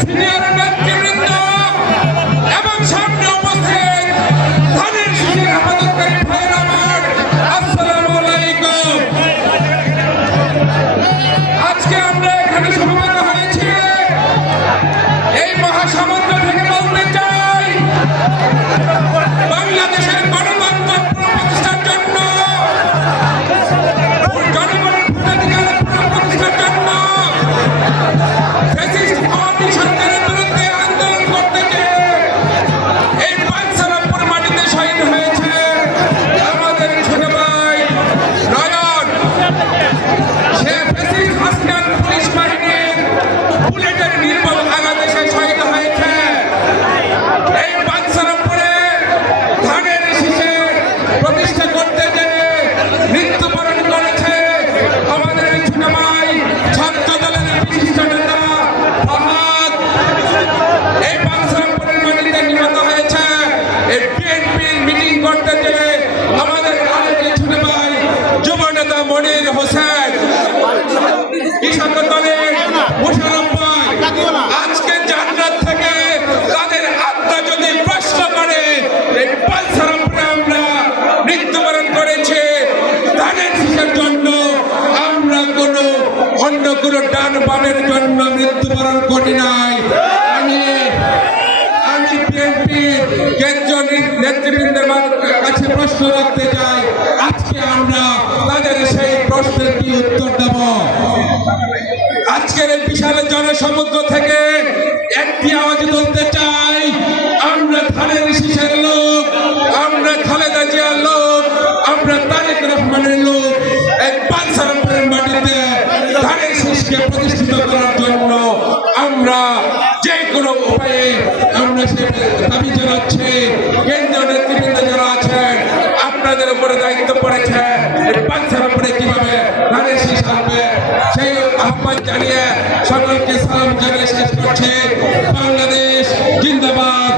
Senior নেতৃবৃন্দ এবং সামনে উপস্থিত ধানের শীষের আমাদেরকারী ভাইয়ের আমার, আসসালামু আলাইকুম। আজকে আমরা এখানে সমবেত হয়েছি এই মহাসমুদ্র থেকে বলতে চাই, বাংলাদেশের গণতন্ত্র প্রতিষ্ঠার জন্য, জনগণের ভোটাধিকার প্রতিষ্ঠার জন্য ফ্যাসিস্ট আওয়ামী সরকারের বিরুদ্ধে আন্দোলন করতে গিয়ে এই বাঞ্ছারামপুর মাটিতে শহীদ হয়েছে আমাদের ছোট ভাই নয়ন। সে ফ্যাসিস্ট হাসিনার পুলিশ বাহিনীর বুলেটের নির্মম আঘাতে সে শহীদ হয়েছে। এই বাঞ্ছারামপুরে ধানের শীষে প্রতিষ্ঠা করতে গিয়ে মৃত্যুবরণ করেছে আমাদের ছোট ভাই ছাত্র দলের বিশিষ্ট নেতা ফাহাদ। এই বাঞ্ছারামপুরের মাটিতে নিহত হয়েছে এই বিএনপির মিটিং করতে গিয়ে আমাদের আরেকটি ছোট ভাই যুব নেতা মনির হোসেন। কৃষক দলের মোশাররফ ভাই আজকে জান্নাত থেকে তাদের আত্মা যদি প্রশ্ন করে এই বাঞ্ছারামপুরে আমরা মৃত্যুবরণ করেছে ধানের শীষের জন্য, আমরা কোনো অন্য কোনো ডান বামের জন্য মৃত্যুবরণ করি নাই। আমি বিএনপির কেন্দ্রীয় নেতৃবৃন্দের কাছে প্রশ্ন রাখতে চাই, আজকে আমরা তাদের সেই প্রশ্নের কি উত্তর দেব? আজকের এই বিশাল জনসমুদ্র থেকে একটি আওয়াজ তুলতে চাই, আমরা ধানের শীষের লোক, আমরা খালেদা জিয়ার লোক, আমরা তারেক রহমানের লোক। এই বাঞ্ছারামপুরের মাটিতে ধানের শীষকে প্রতিষ্ঠিত করার জন্য আমরা যে কোনো উপায়ে আমরা সে দাবি জানাচ্ছি। কেন্দ্রীয় নেতৃবৃন্দ যারা আছেন আপনাদের উপরে দায়িত্ব পড়েছে এই বাঞ্ছারামপুরে কিভাবে ধানের শীষ আসবে সেই আহ্বান জানিয়ে সকলকে সালাম জানিয়ে শেষ করছে। বাংলাদেশ জিন্দাবাদ।